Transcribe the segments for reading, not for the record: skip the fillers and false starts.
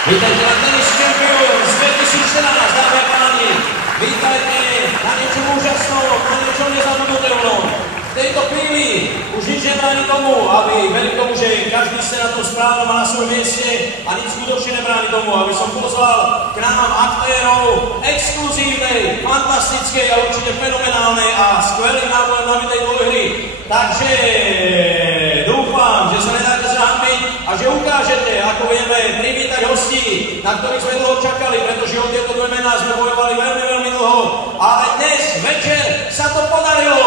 Vítajte na Tennis Champions 2014, dámy a páni. Vítajte na niečom úžasnom, na niečom nezabudnutelnom. V tejto chvíli už nič nebráni tomu, aby verili tomu, že každý ste na tom správnom a na svojom mieste a nič skutočne nebráni tomu, aby som pozval k nám aktérov exkluzívnej, fantastickej a určite fenomenálnej a skvelým nábojem na videj dvojhry. Takže dúfam, že sa nedáte zahamiť a že ukážete, ako vieme privítať hostí, na ktorých sme dlho čakali, pretože o tieto dve mená sme bojovali veľmi, veľmi dlho. Ale dnes večer sa to podarilo.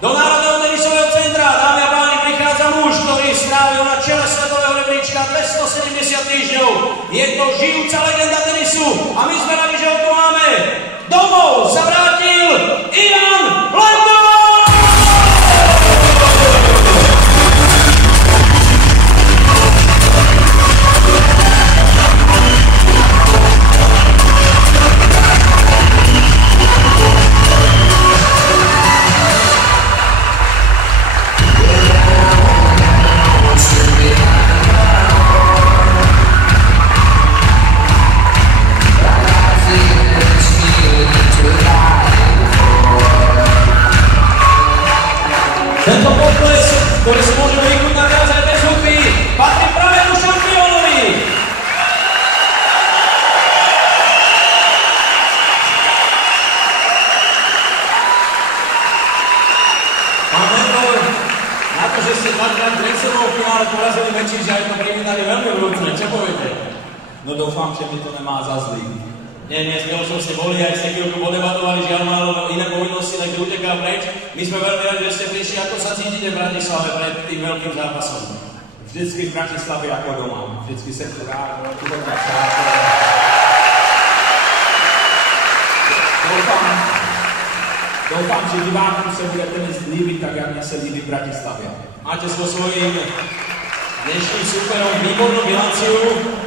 Do Národného tenisového centra, dámy a páni, prichádza muž, ktorý strávil na čele svetového rebríčka 270 týždňov. Je to žijúca legenda tenisu a my sme radi, že ho tu máme. Domov sa vrátil Ivan Lendl! Tento potles, ktorý si môžeme vychutnať naozaj bez hudby, patrí pravému šampiónovi. Pán Lendl, na to, že ste dvakrát v Rexovom finále porazili Mečiš, že aj to privítali veľmi vrúcne, čo poviete? No doufám, že mi to nemá za zlý. Nie, s Milošom ste boli, aj ste chvíľku podebatovali, žiaľ mal iné povinnosti, takže uteká preč. My sme veľmi radi, že ste prišli. Ako sa cítite v Bratislave pred tým veľkým zápasom? Vždycky v Bratislave ako doma. Vždycky jsem tu rád, Doufám, že divákům se bude tenis líbit tak, jak mě se líbí v Bratislavě. Máte so svojím dnešným súperom výbornú bilanciu.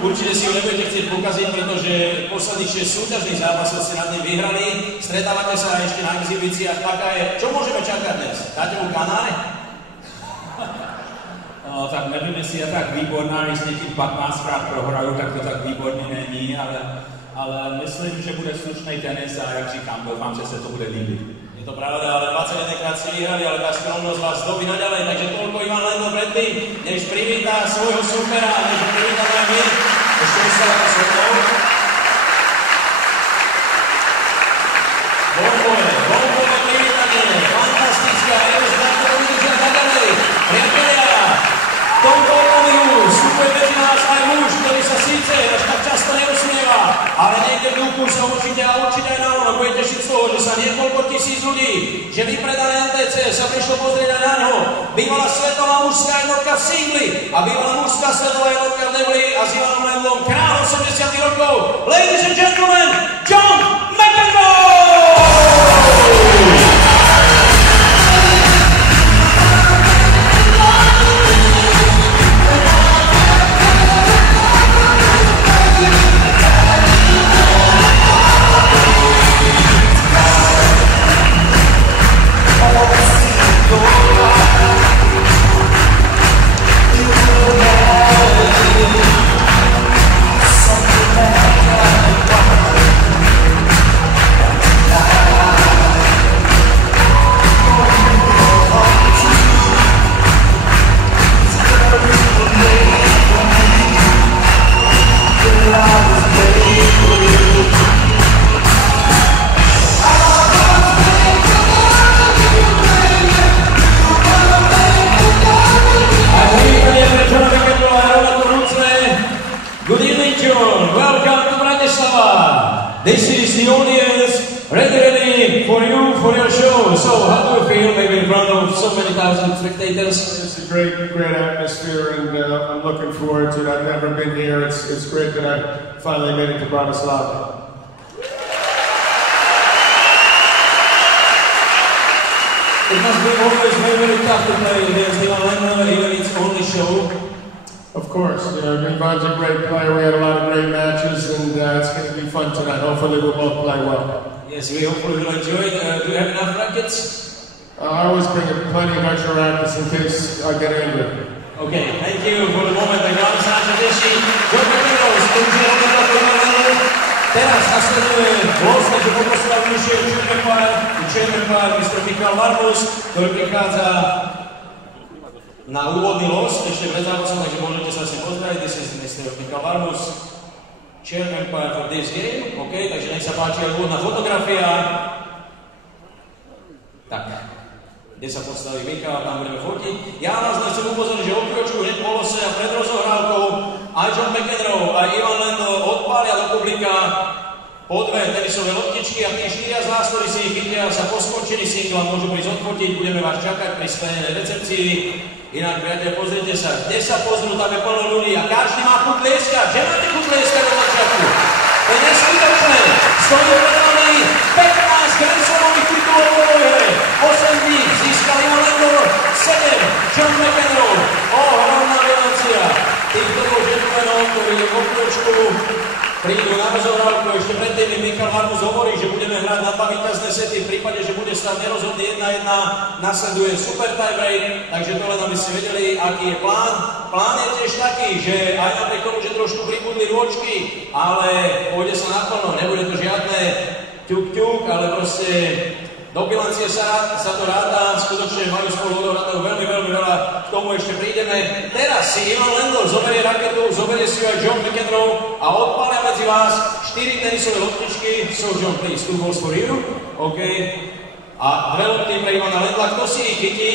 Určite si ju nebudete chcieť pokaziť, pretože posledných 6 súťažných zápasov ste nad ním vyhrali. Stretávate sa ešte na exhibíciách. Taká je. Čo môžeme čakať dnes? Dáte mu kanáre? No, tak nevím, jestli je tak výborná, když s někým 15krát prohraju, tak to tak výborně není, ale myslím, že bude slušný tenis a jak říkám, doufám, že se to bude líbit. Je to pravda, ale 21krát ste vyhrali, ale tá skromnosť vás dobí naďalej, takže toľko Ivan Lendl predtým, než privítá svojho supera a než privítá aj my. Ešte vystávate so mnou. Bombové privítanie, fantastická, Eros ktorú vydržia naďalej. Priatelia, v tomto okamihu vstupuje medzi nás aj muž, ktorý sa síce až tak často neusmieva, ale niekde v duchu sa určite a určite aj naozaj bude tešiť z toho, že sa niekoľko tisíc ľudí, že vypredané NTC sa prišlo pozrieť aj na ňo. Bývalá svetová mužská jednotka v singli a bývalá mužská svetová jednotka v debli a s Ivanom Lendlom král 80 rokov. Ladies and gentlemen, John McEnroe! Good evening, John. Welcome to Bratislava. This is the audience ready for you, for your show. So, how do you feel maybe in front of so many thousand spectators? It's a great atmosphere, and I'm looking forward to it. I've never been here. It's great that I finally made it to Bratislava. It must be always very, very tough to play against Ivan Lendl, even its only show. Of course, Ivan's a great player. We had a lot of great matches, and it's going to be fun tonight. Hopefully we'll both play well. Yes, we hopefully will enjoy it. Do you have enough rackets? I always bring plenty of extra rackets in case I get angry. Okay, thank you for the moment. I got to say, John McEnroe, Teraz nasleduje los, takže poprosím vyššie Červenpár, mistr Michal Varmus, ktorý prichádza na úvodný los, ešte pred zápasom, takže môžete sa s ním pozdraviť. This is Mr. Michal Varmus, Červenpár for this game. OK, takže nech sa páči aj úvodná fotografia. Tak, kde sa postaví Michal, tam budeme fotiť. Ja vás chcem upozorniť, že o chvíľočku hneď po lose a pred rozohrávkou aj John McEnroe, aj Ivan Lendl odpália do publika po dve tenisové loptičky a tí štyria z vás, ktorí si ich chytia, sa po skončení singla môžu prísť odfotiť, budeme vás čakať pri sklenenej recepcii. Inak, priateľ, pozrite sa, kde sa pozrú, tam je plno ľudí a každý má chuť tlieskať. Že máte chuť tlieskať od začiatku? To je neskutočné. Stojí pred nami 15 Grand Slamových titulov vo dvojhre. 8 z nich získal Ivan Lendl, 7 John McEnroe. Ohromná bilancia týchto dvoch gentlemanov, ktorí v okručku prídu na rozohrávku. Ešte predtým Michal Varmus hovorí, že budeme hrať na dva víťazné sety. V prípade, že bude stav nerozhodný 1-1, nasleduje super tiebreak. Takže to len aby ste vedeli, aký je plán. Plán je tiež taký, že aj napriek tomu, že trošku pribudli rôčky, ale pôjde sa naplno. Nebude to žiadne ťuk-ťuk, ale proste do bilancie sa to ráta, skutočne majú spolu odohratého veľmi veľa, k tomu ešte prídeme. Teraz si Ivan Lendl zoberie raketu, zoberie si aj John McEnroe a odpália medzi vás 4 tenisové loptičky. So John, please, 2 balls for you. OK. A 2 lopty pre Ivana Lendla. Kto si ich chytí?